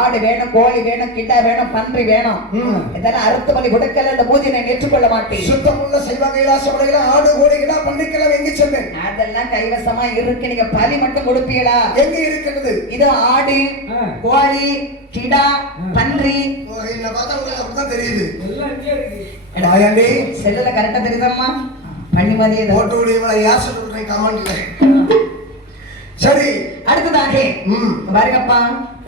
ஆடு வேணும் கோழி வேணும் கிடா வேணும் பன்றி வேணும் இதெல்லாம் அறுத்து பண்ணி கொடுக்கல இந்த பூஜை நான் ஏற்றுக்கொள்ள மாட்டேன் சுத்தம் உள்ள செல்வ கைலாச உடைகள ஆடு கோழி கிடா பன்றி கிளம்ப எங்க சொல்லுங்க அதெல்லாம் கைவசமா இருக்கு நீங்க பலி மட்டும் கொடுப்பீங்களா எங்க இருக்கிறது இது ஆடு கோழி கிடா பன்றி தெரியுது செல்ல கரெக்டா தெரியுதம்மா பணிமதியை போட்டு விடுவா யார் சொல்றேன் கமெண்ட்ல சரி அடுத்ததாக வருகப்பா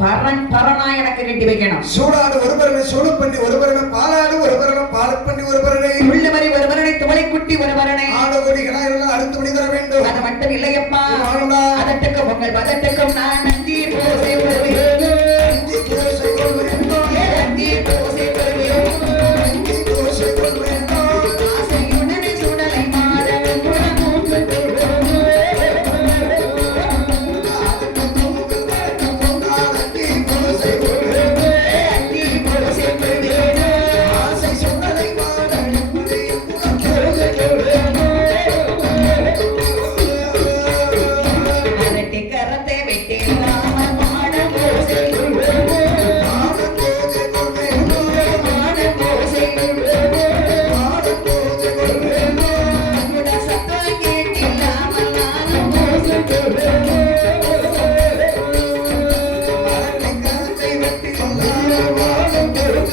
பரன் பரனா எனக்கு கட்டி வைக்கணும் சூடாடு ஒருவரனை சூடு பண்ணி ஒருவரனை பாலாடு ஒருவரனை பால் பண்ணி ஒருவரனை உள்ள மாதிரி ஒருவரனை துவளை குட்டி ஒருவரனை ஆடு கோடி கிணாயிரம் அடுத்து முடிந்த வேண்டும் அது மட்டும் இல்லையப்பா அதட்டுக்கும் உங்கள் பதட்டுக்கும் நான்